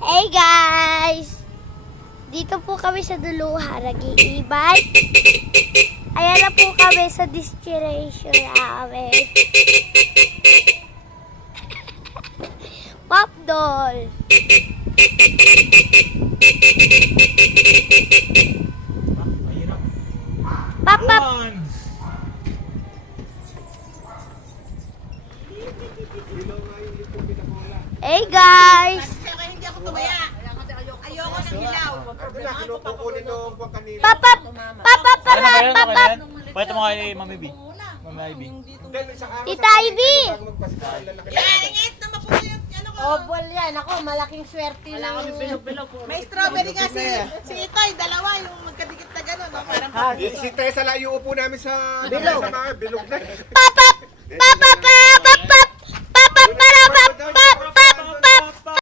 Hey guys! Dito po kami sa Duluhan, nag-i-e-bike. Ayan na po kami sa destination namin. Pop doll! Pop, pop! Hey guys! Hindi ako tumaya. Ayoko ng hilaw. Pop, pop! Pop, pop, para! Pop, pop! Pakita mo kay Mami B. Mami Ivy. Tita Ivy! Yan, ingit na mapuno yung ano ko. Obol yan. Ako, malaking swerte lang. May strawberry kasi. Si Itoy, dalawa yung magkadikit na gano'n. No? Parang Si Tessa lang yung upo namin sa bilog na. Pop, pop! Pop, pop,